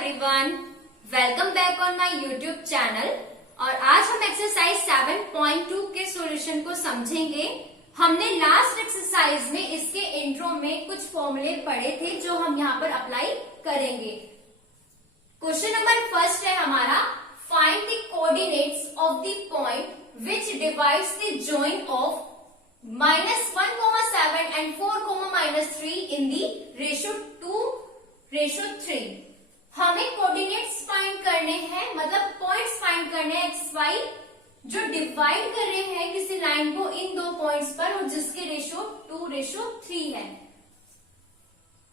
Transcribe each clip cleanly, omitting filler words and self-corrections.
Everyone, welcome back on my YouTube channel. और आज हम एक्सरसाइज 7.2 के सॉल्यूशन को समझेंगे। हमने लास्ट एक्सरसाइज में इसके इंट्रो में कुछ फॉर्मूले पढ़े थे जो हम यहाँ पर अप्लाई करेंगे। क्वेश्चन नंबर फर्स्ट है हमारा, find the coordinates of the point which divides the join of -1,7 and 4,-3 in the ratio 2:3। हमें कोऑर्डिनेट्स फाइंड करने हैं, मतलब पॉइंट्स फाइंड करने हैं एक्स वाई जो डिवाइड कर रहे हैं किसी लाइन को इन दो पॉइंट्स पर और जिसके रेशो 2:3 है।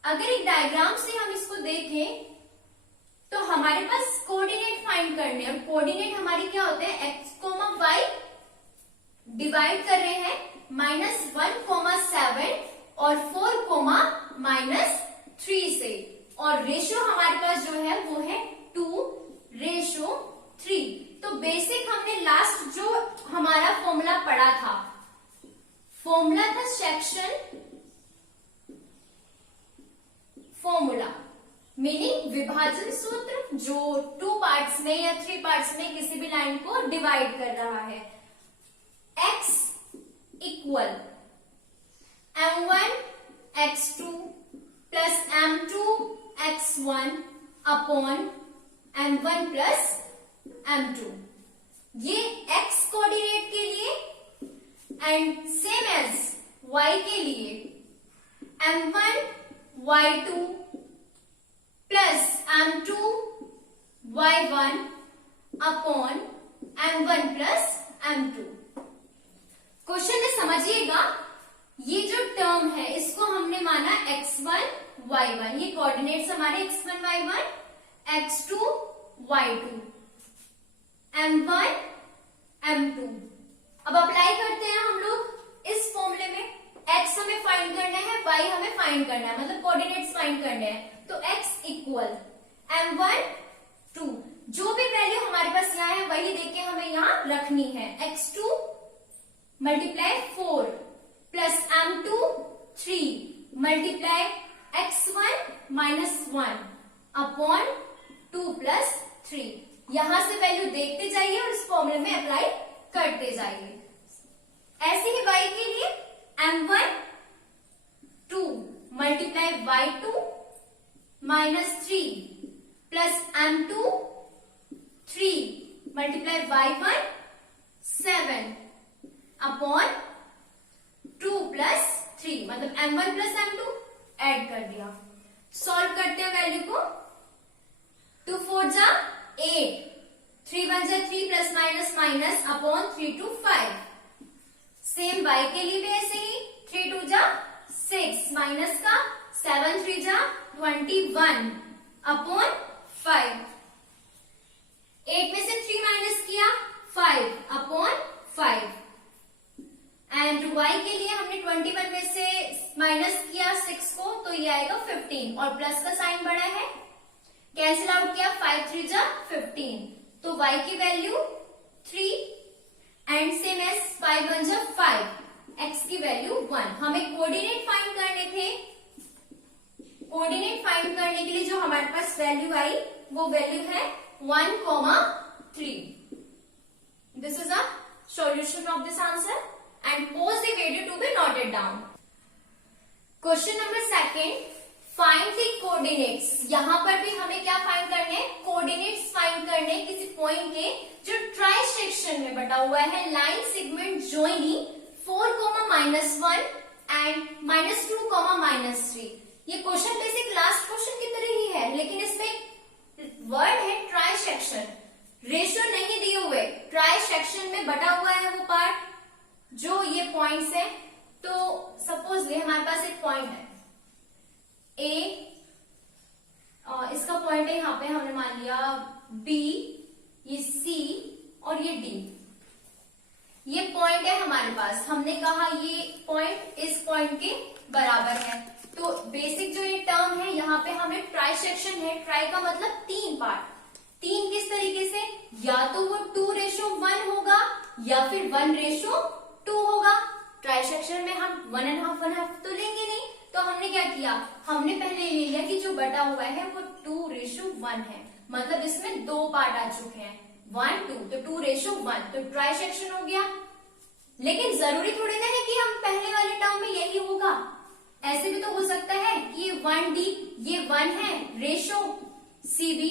अगर एक डायग्राम से हम इसको देखें तो हमारे पास कोऑर्डिनेट फाइंड करने हैं और कोऑर्डिनेट हमारी क्या होते हैं, एक्स कोमा वाई डिवाइड कर रहे हैं -1,7 और 4,-3 से, और रेशियो हमारे पास जो है वो है 2:3। तो बेसिक हमने लास्ट जो हमारा फॉर्मूला पढ़ा था, फॉर्मूला था सेक्शन फॉर्मूला, मीनिंग विभाजन सूत्र जो 2 पार्ट्स में या 3 पार्ट्स में किसी भी लाइन को डिवाइड कर रहा है। x equal m1 x2 plus m2 x1 upon m1 plus m2, ये x कोऑर्डिनेट के लिए, एंड सेम एज y के लिए m1 y2 plus m2 y1 upon m1 plus m2। Question में समझिएगा, ये जो टर्म है इसको हमने माना x1 y1, ये कोऑर्डिनेट्स हमारे x1 y1, x2 y2, m1 m2। अब अप्लाई करते हैं हम लोग इस फॉर्मूले में। x हमें फाइंड करना है, y हमें फाइंड करना है, मतलब कोऑर्डिनेट्स फाइंड करने हैं। तो x इक्वल m1 2, जो भी वैल्यू हमारे पास यहाँ है वही देके हमें यहाँ रखनी है। x2 multiply 4 plus m2 3 multiply x1 -1 upon 2 plus 3। यहां से वैल्यू देखते जाइए और इस फॉर्मूले में अप्लाई करते जाइए। ऐसे ही y के लिए m1 2 multiply y2 -3 plus m2 3 multiply y1 7 upon 2 plus 3, मतलब m1 प्लस m2 ऐड कर दिया। सॉल्व करते हैं वैल्यू को। 2 4 जा 8, 3 1 जा 3 plus minus minus upon 3 2 5। Same y के लिए भी ऐसे ही, 3 2 जा 6 माइनस का 7 3 जा 21 अपॉन 5। 8 में से 3 माइनस किया 5 अपॉन 5। एंड y के लिए हमने 21 में से माइनस किया 6 को, तो ये आएगा 15 और प्लस का साइन बड़ा है, कैंसिल आउट किया 5 3 जा 15, तो y की वैल्यू 3 एंड सेम एज 5 1 जा 5, x की वैल्यू 1। हमें कोऑर्डिनेट फाइंड करने थे, कोऑर्डिनेट फाइंड करने के लिए जो हमारे पास वैल्यू आई वो वैल्यू है 1,3। This is a solution of this answer and pause the video to be noted down. Question number second, find the coordinates। यहाँ पर भी हमें क्या फाइंड करने हैं, कोऑर्डिनेट्स फाइंड करने हैं किसी पॉइंट के जो ट्राई सेक्शन में बटा हुआ है। Line segment joining 4,-1 and -2,-3। ये क्वेश्चन बेसिक लास्ट क्वेश्चन की तरह ही है, लेकिन इसमें वर्ड है ट्राई सेक्शन, रेशियो नहीं दिए हुए, ट्राई सेक्शन में बटा हुआ है वो पार्ट जो ये पॉइंट्स है। तो सपोज ये हमारे पास एक पॉइंट है ए, और इसका पॉइंट है यहाँ पे हमने मान लिया बी, ये सी और ये डी। ये पॉइंट है हमारे पास, हमने कहा ये पॉइंट इस पॉइंट के बराबर है। तो बेसिक जो ये टर्म है यहाँ पे हमें ट्राई सेक्शन है, ट्राई का मतलब 3 पार्ट। 3 किस तरीके से, या तो वो 2:1 होगा या फिर 1:2 होगा। ट्राई सेक्शन में हम 1.5 तो लेंगे नहीं, तो हमने क्या किया, हमने पहले ले लिया कि जो बटा हुआ है वो 2:1 1 है, मतलब इसमें 2 पार्ट आ चुके हैं, 1 2, तो 2:1, तो ट्राई सेक्शन हो गया। लेकिन जरूरी थोड़ी ना है कि हम पहले वाले टर्म में यही होगा, ऐसे भी तो हो सकता है कि ये 1D ये 1 है, रेशो CB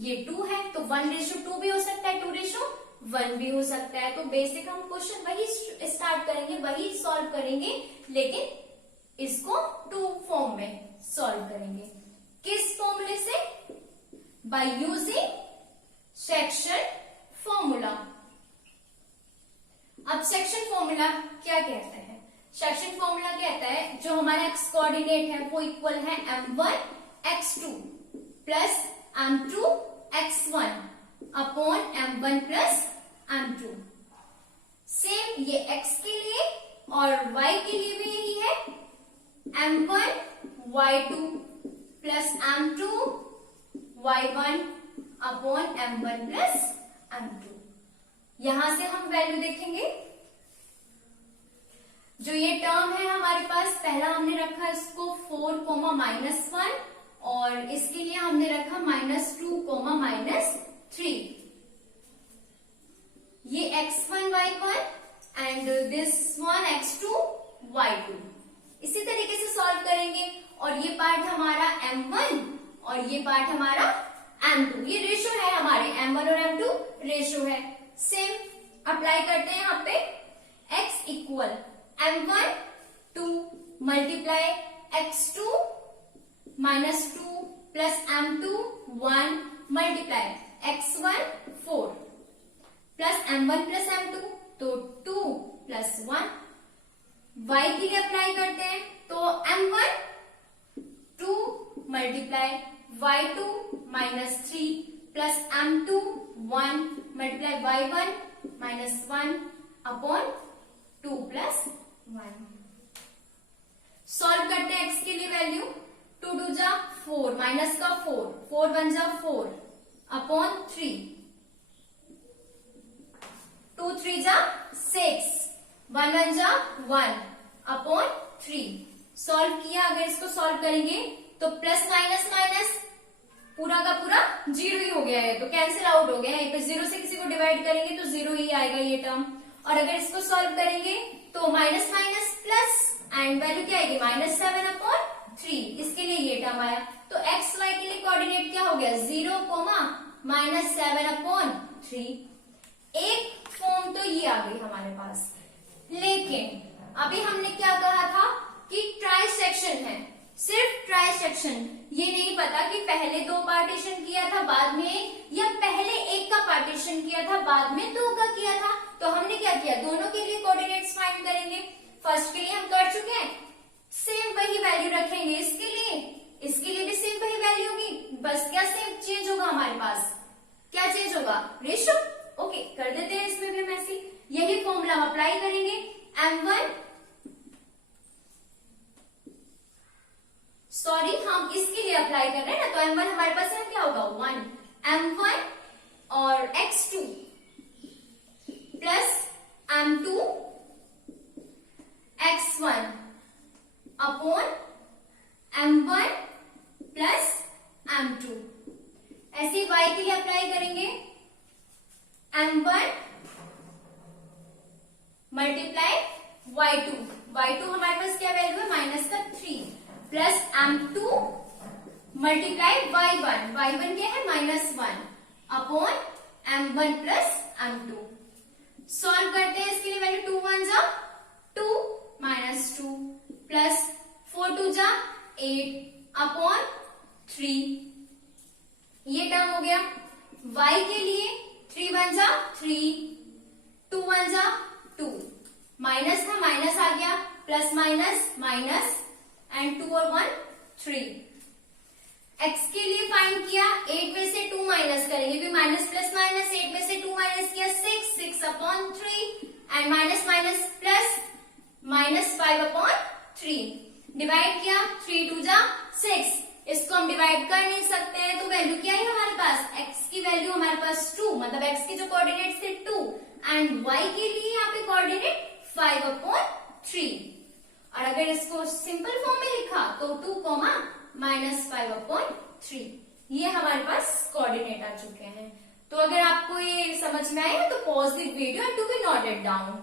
ये 2 है, तो 1:2 भी हो सकता है, 2:1 भी हो सकता है। तो बेसिक हम क्वेश्चन वही स्टार्ट करेंगे, वही सॉल्व करेंगे, लेकिन इसको 2 फॉर्म में सॉल्व करेंगे। किस फॉर्मूले से? By using section formula. अब सेक्शन फॉर्मूला क्या कहता है? सेक्शन फॉर्मूला कहता है जो हमारा एक्स कोऑर्डिनेट है वो इक्वल है m1 x2 plus m2 x1 upon m1 plus m2। Same ये x के लिए और y के लिए भी यही है, m1 y2 plus m2 y1 upon m1 plus m2। यहां से हम वैल्यू देखेंगे, जो ये टर्म है हमारे पास, पहला हमने रखा इसको 4, -1 और इसके लिए हमने रखा -2, -3। ये x1 y1 and this one x2 y2। इसी तरीके से सॉल्व करेंगे, और ये पार्ट हमारा m1 और ये पार्ट हमारा m2, ये रेशो है हमारे, m1 और m2 रेशो है। सेम अप्लाई करते हैं यहाँ पे, x equal m1 2 multiply x2 -2 plus m2 1 multiply x1 4 plus m1 plus m2, तो 2 प्लस 1। y के लिए अप्लाई करते हैं, तो m1 2 multiply y2 -3 plus m2 1 multiply y1 -1 upon 2 plus 1। Solve करते हैं x के लिए वैल्यू, 2 2 जा 4, माइनस का 4, 4 1 जा 4 अपॉन 3, 2 3 जा 6, 1 1 जा 1 अपॉन 3। सॉल्व किया, अगर इसको सॉल्व करेंगे तो प्लस माइनस माइनस पूरा का पूरा 0 ही हो गया है, तो कैंसिल आउट हो गया है। पे 0 से किसी को डिवाइड करेंगे तो 0 ही आएगा ये टर्म। और अगर इसको सॉल्व करेंगे तो minus minus plus and value क्या आएगी -7 अपॉन 3, इसके लिए ये टर्म आया। तो एक्स वाई के लिए कोऑर्डिनेट क्या हो गया, 0, -7 अपॉन 3। एक फॉर्म तो ये आ गई हमारे पास। लेकिन अभी हमने क्या कहा था कि ट्राई सेक्शन है, सिर्फ ट्राई सेक्शन। ये नहीं पता कि पहले 2 पार्टीशन किया था बाद में, या पहले 1 का पार्टीशन किया था बाद में 2 का किया था। तो हमने क्या किया, दोनों के लिए कोऑर्डिनेट्स फाइंड करेंगे। फर्स्ट के लिए हम कर चुके हैं, सेम वही वैल्यू रखेंगे इसके लिए भी सेम वही वैल्यू होगी, बस क्या सेम चेंज होगा हमारे पास, क्या चेंज होगा, रेशो। ओके, कर देते हैं इसमें भी हम ऐसे यही फॉर्मूला हम अप्लाई करेंगे। m1 सॉरी हम इसके लिए अप्लाई कर रहे हैं ना, तो m1 हमारे पास है क्या होगा 1, m1 और x2 plus m2 x1 upon m1 plus m2। ऐसे y के लिए अप्लाई करेंगे, m1 मल्टीप्लाई y2 हमारे पास क्या वैल्यू है -3 प्लस m2 मल्टीप्लाई y1 क्या है -1 upon m1 plus m2। Solve करते हैं इसके लिए वैल्यू, 2 1 जा 2 -2 प्लस 4 2 जा 8 अपॉन 3, ये टर्म हो गया। y के लिए 3 1 जा 3, 2 1 जा 2, माइनस था माइनस आ गया, प्लस माइनस माइनस एंड 2 और 1 3। x के लिए फाइंड किया, 8 में से 2 माइनस करेंगे क्योंकि माइनस प्लस माइनस, 8 में से 2 माइनस किया 6 upon 3 and minus minus plus -5 upon 3। Divide किया, 3 2 जा 6, इसको हम डिवाइड कर नहीं सकते हैं, तो वैल्यू क्या है हमारे पास, x की वैल्यू हमारे पास 2, मतलब x के जो कोऑर्डिनेट थे 2 एंड y के लिए यहाँ पे कोऑर्डिनेट 5 अपॉन 3। और अगर इसको सिंपल फॉर्म में लिखा तो 2, -5 अपॉन 3, ये हमारे पास कोऑर्डिनेट आ चुके हैं। तो अगर आपको ये समझ में आया तो pause the video and to be noted down.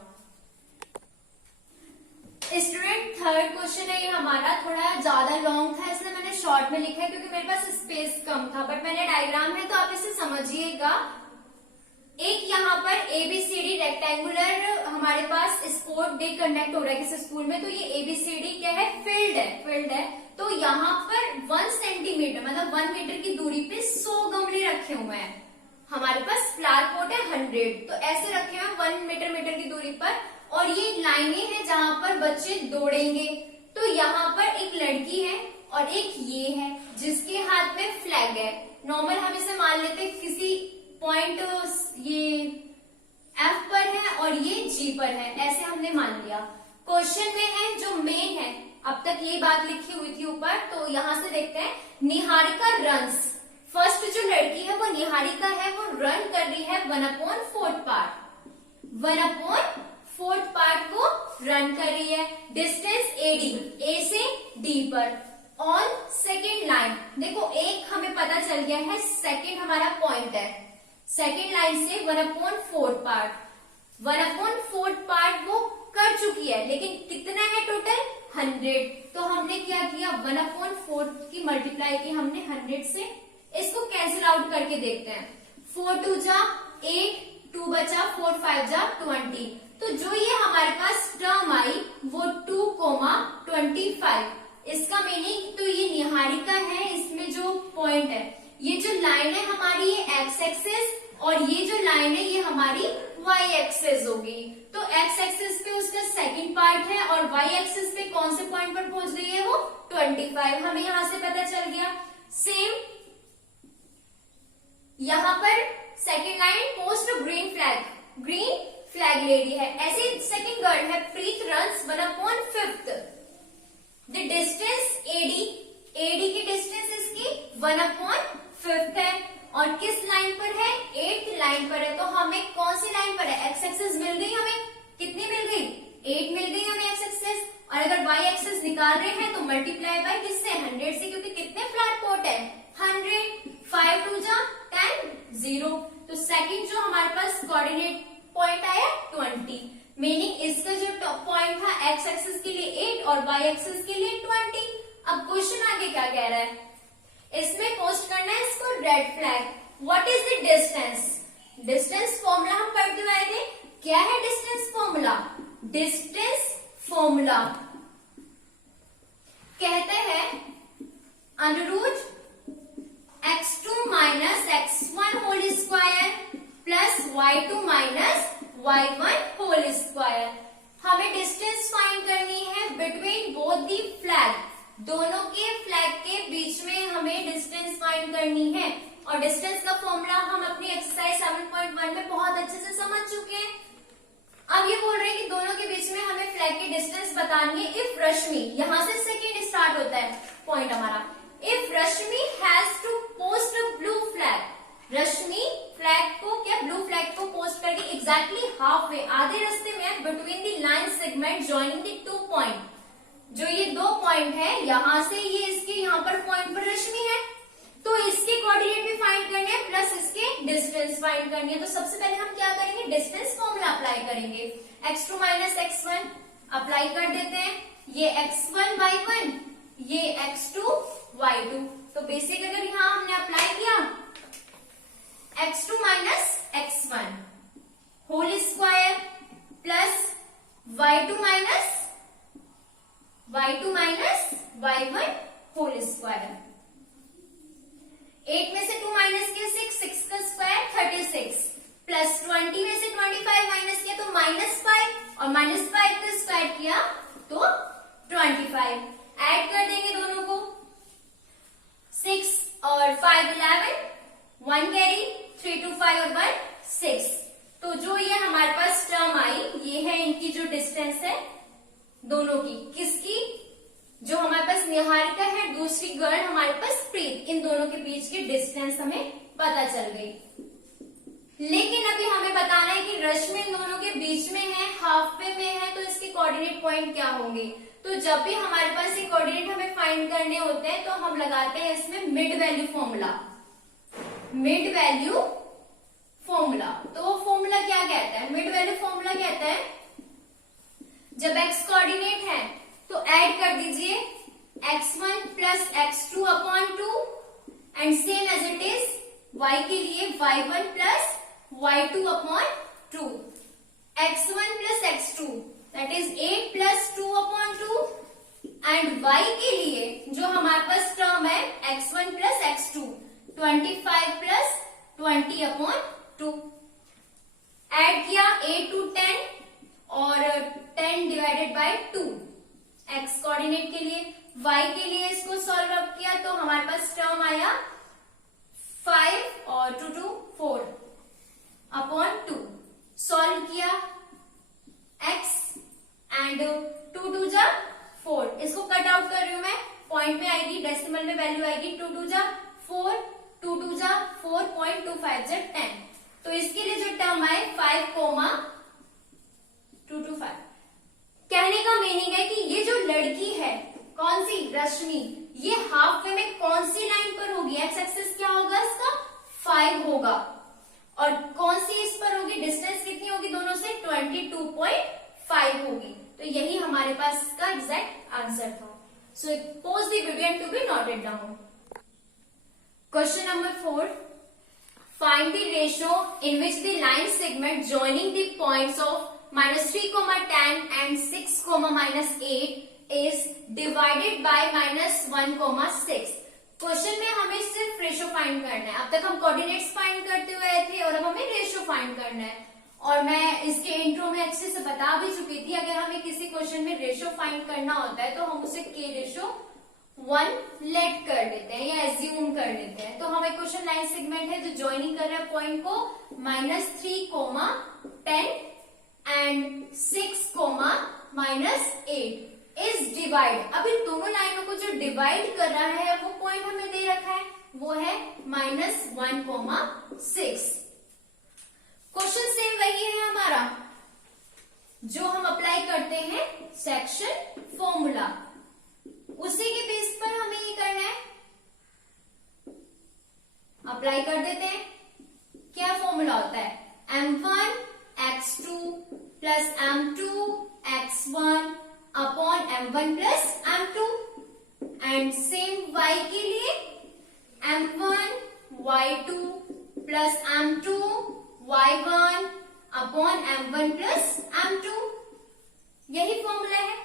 Student third question है ये हमारा, थोड़ा ज्यादा लॉन्ग था इसलिए मैंने शॉर्ट में लिखा है क्योंकि मेरे पास स्पेस कम था, बट मैंने डायग्राम है तो आप इसे समझिएगा। एक यहाँ पर ABCD रेक्टेंगुलर हमारे पास स्पोर्ट डे कंडक्ट हो रहा है किसी स्कूल में, तो ये ABCD क्या है, फील्ड है। तो यहाँ पर 1 सेंटीमीटर मतलब 1 मीटर की दूरी पे 100 गमले रखे हुए हैं। हमारे पास फ्लावर पॉट है 100, तो ऐसे रखे हुए हैं 1 मीटर की दूरी पर, और ये लाइनें हैं जहां पर बच्चे दौड़ेंगे। तो यहाँ पर एक लड़की है और एक ये है जिसके हाथ में फ्लैग है। नॉर्मल हम इसे मान लेते हैं किसी पॉइंट ये F पर है और ये G पर है, ऐसे हमने मान लिया। क्वेश्चन में है जो मेन है, अब तक ये बात लिखी हुई थी ऊपर, तो यहां से देखते हैं। निहारिका रन्स, फर्स्ट जो लड़की है वो निहारिका है, वो रन कर रही है 1/4 पार्ट, 1/4 पार्ट को रन कर रही है। डिस्टेंस AD, A से D पर, ऑन सेकेंड लाइन। देखो एक हमें पता चल गया है, सेकेंड हमारा पॉइंट है, सेकेंड लाइन से 1/4 पार्ट वो कर चुकी है, लेकिन कितना है टोटल 100। तो हमने क्या किया, 1/4 की मल्टीप्लाई की हमने 100 से। इसको कैंसिल आउट करके देखते हैं। 4 2 जा 8, 2 बचा, 4 5 जा 20। तो जो ये हमारे पास टर्म आई वो 2,25। इसका मीनिंग, तो ये निहारिका है, इसमें जो पॉइंट है, ये जो लाइन है हमारी ये एक्स एक्सिस, और ये जो लाइन है ये हमारी वाई एक्सिस होगी। तो एक्स एक्सिस पे उसका सेकंड पार्ट है और वाई एक्सिस पे कौन से पॉइंट पर पहुंच गई है वो 25, हमें यहां से पता चल गया। सेम यहां पर second line post green flag ले रही है। ऐसे सेकंड गर्ल है, प्रीत रन्स 1/5। द डिस्टेंस AD की डिस्टेंस इसकी 1/5 है, और किस लाइन पर है, 8th लाइन पर है। तो हमें कौन सी लाइन पर है, एक्स एक्सिस मिल गई, हमें कितनी मिल गई, 8 मिल गई हमें एक्स एक्सिस। और अगर वाई एक्सिस निकाल रहे हैं तो मल्टीप्लाई बाय किससे, 100 से, क्योंकि कितने फ्लैट पॉट है 100। 5 2 जा 10, 0। तो सेकंड जो हमारे पास कोऑर्डिनेट पॉइंट आया 20, मीनिंग इसका जो पॉइंट था एक्स एक्सिस के लिए 8 और वाई एक्सिस के लिए 20। अब क्वेश्चन आगे क्या कह रहा है, इसमें पोस्ट करना है इसको red flag. What is the distance, distance formula हम पढ़ते हुए आए थे, क्या है डिस्टेंस फॉर्मूला, डिस्टेंस फॉर्मूला कहते हैं √x2 minus x1 whole square plus y2 minus y1 whole square. हमें डिस्टेंस फाइंड करनी है बिटवीन बोथ दी फ्लैग, दोनों के फ्लैग के बीच में हमें डिस्टेंस फाइंड करनी है। और डिस्टेंस का फॉर्मूला हम अपनी एक्सरसाइज 7.1 में बहुत अच्छे से समझ चुके हैं। अब ये बोल रहे हैं कि दोनों के बीच में हमें फ्लैग की डिस्टेंस बतानी है। इफ रश्मि, यहां से सेकेंड स्टार्ट होता है पॉइंट हमारा, if Rashmi has to post a blue flag, Rashmi flag को क्या ब्लू फ्लैग को पोस्ट करके एग्जैक्टली हाफ वे, आधे रास्ते में between the line segment joining the 2 point, जो ये 2 पॉइंट है, यहां से ये इसके यहाँ पर पॉइंट पर रश्मि है, तो इसके कोऑर्डिनेट भी फाइंड करने हैं प्लस इसके डिस्टेंस फाइंड करनी है। तो सबसे पहले हम क्या करेंगे, डिस्टेंस फॉर्मूला अप्लाई करेंगे। x2 माइनस x1 अप्लाई कर देते हैं, ये x1 y1, ये x2 y2। तो बेसिक अगर यहाँ हमने अप्लाई किया x2 minus x1 whole square plus y2 minus y1 whole square. 8 में से 2 माइनस किया 6 का स्क्वायर 36 प्लस 20 में से 25 माइनस किया तो -5 और -5 का स्क्वायर किया तो 25। ऐड कर देंगे दोनों को, 6 और 5 11, 1 कैरी, 3 2 5 और 1 6। तो जो ये हमारे पास टर्म आई, ये है इनकी जो डिस्टेंस है दोनों की, किसकी, जो हमारे पास निहारिका है, दूसरी गर्ल हमारे पास प्रीत, इन दोनों के बीच की डिस्टेंस हमें पता चल गई। लेकिन अभी हमें बताना है कि रश्मि इन दोनों के बीच में है, हाफ वे में है, तो इसके कोऑर्डिनेट पॉइंट क्या होंगे। तो जब भी हमारे पास ये कोऑर्डिनेट हमें फाइंड करने होते हैं तो हम लगाते हैं इसमें mid value formula. Mid value formula. तो वो फॉर्मूला क्या कहता है? मिड वैल्यू फॉर्मूला कहता है जब x कोऑर्डिनेट है तो ऐड कर दीजिए x1 plus x2 upon 2 and same as it is y के लिए y1 plus y2 upon 2, x1 plus x2 that is 8 plus 2 upon 2 and y के लिए जो हमारे पास टर्म है x1 plus x2 25 plus 20 upon 2। Add किया 8 to 10 और 10 divided by 2 x coordinate के लिए, y के लिए इसको सॉल्व अप किया तो हमारे पास टर्म आया 5 और 2 to 4 अपॉन 2। सॉल्व किया x एंड 2 2 जा 4, इसको कट आउट कर रही हूं मैं, पॉइंट में आएगी, डेसिमल में वैल्यू आएगी 2 2 जा 4, 2 2 जा 4.25 जा 10। तो इसके लिए जो टर्म आए 5,225। कहने का मीनिंग है कि ये जो लड़की है, कौन सी? रश्मि, ये हाफ वे में कौन सी लाइन पर होगी? एक्स एक्सिस क्या होगा इसका? 5 होगा। और कौन सी इस पर होगी? डिस्टेंस कितनी होगी दोनों से? 22.5 होगी। तो यही हमारे पास का एग्जैक्ट आंसर था। So pause the video to be noted down. Question number 4, find the ratio in which the line segment joining the points of -3, 10 and 6, -8 is divided by -1, 6। Question में हमें सिर्फ रेशो फाइंड करना है। अब तक हम coordinates find करते हुए आए थे और अब हमें रेशो फाइंड करना है। और मैं इसके इंट्रो में अच्छे से बता भी चुकी थी, अगर हमें किसी क्वेश्चन में रेशो फाइंड करना होता है तो हम उसे k रेशो 1 लेट कर लेते हैं या एज्यूम कर लेते हैं। तो हमें क्वेश्चन लाइन सेगमेंट है जो ज्वाइनिंग कर रहा है पॉइंट को -3, 10 एंड 6, -8 इज डिवाइड। अभी दोनों लाइनों को जो डिवाइड कर रहा है वो पॉइंट हमें दे रखा है, वो है -1, 6। क्वेश्चन सेम वही है हमारा जो हम अप्लाई करते हैं सेक्शन फॉर्मूला, उसी के बेस पर हमें ये करना है, अप्लाई कर देते हैं। क्या फॉर्मूला होता है? m1 x2 plus m2 x1 upon m1 plus m2 and same y के लिए m1 y2 plus m2 y1 upon m1 plus m2। यही फॉर्मूला है।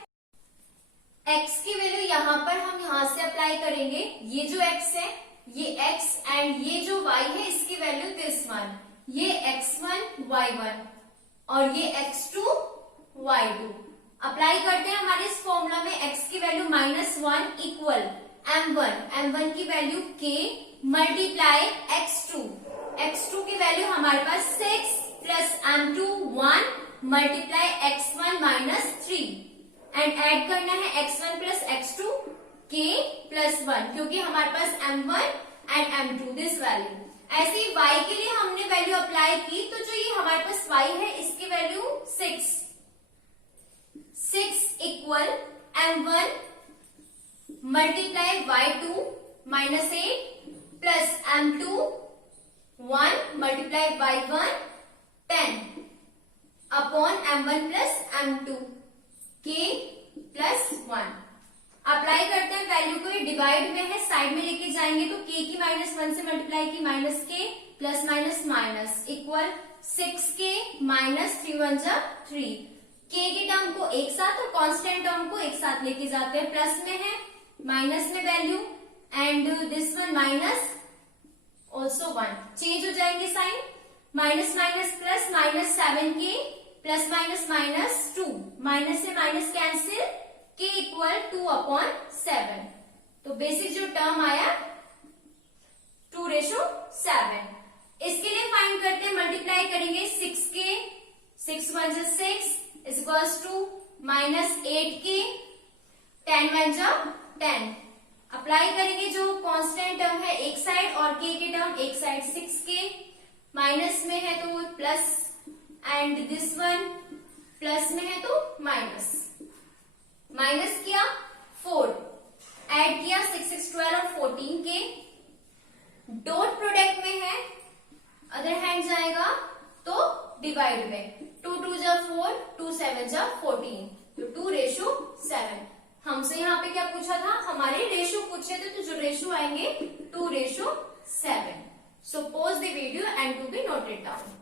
x की वैल्यू यहां पर हम यहां से अप्लाई करेंगे। ये जो x है ये x एंड ये जो y है इसकी वैल्यू दिस वन, ये x1 y1 और ये x2 y2। अप्लाई करते हैं हमारे इस फॉर्मूला में x की वैल्यू -1 इक्वल m1 की वैल्यू k मल्टीप्लाई x2 की वैल्यू हमारे पास 6 plus m2 1 multiply x1 -3 and add करना है x1 plus x2 k plus 1, क्योंकि हमारे पास m1 and m2 this value. ऐसे ही y के लिए हमने वैल्यू अप्लाई की तो जो ये हमारे पास y है इसकी value 6 equal m1 multiply y2 -8 plus m2 1 multiply y1 10 upon m1 plus m2 k plus 1। Apply करते हैं वैल्यू को, ये डिवाइड में है, साइड में लेके जाएंगे तो k की -1 से मल्टीप्लाई की -k plus minus equal 6k -3 जा 3। k के टर्म को एक साथ और कांस्टेंट टर्म को एक साथ लेके जाते हैं, प्लस में है माइनस में value and this one minus also 1, change हो जाएंगे sign, minus plus -7k plus -2, minus से माइनस कैंसिल, k इक्वल 2/7। तो बेसिक जो टर्म आया 2:7। इसके लिए फाइंड करते हैं, मल्टीप्लाई करेंगे 6k 6 1 जा 6 इज इक्वल्स टू -8k 10 1 जा 10। अप्लाई करेंगे जो कांस्टेंट टर्म है एक साइड और k के टर्म एक साइड, 6k माइनस में है तो plus and this one plus में है तो माइनस किया 4, ऐड किया 6 6 12 और 14 के डॉट प्रोडक्ट में है डिवाइड में 2 2 जा 4, 2 7 जा 14, तो 2:7। हमसे यहाँ पे क्या पूछा था, हमारे रेशो पूछे थे, तो जो रेशो आएंगे 2:7। So pause the video and to be noted down.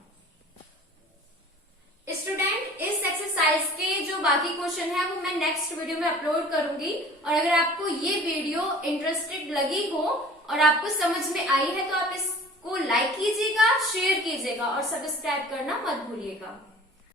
Student, इस एक्सरसाइज के जो बाकी क्वेश्चन है वो मैं नेक्स्ट वीडियो में अपलोड करूंगी, और अगर आपको ये वीडियो इंटरेस्टेड लगी हो और आपको समझ में आई है तो आप इसको लाइक कीजिएगा, शेयर कीजिएगा और सब्सक्राइब करना मत भूलिएगा।